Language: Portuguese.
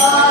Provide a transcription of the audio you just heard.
Bye.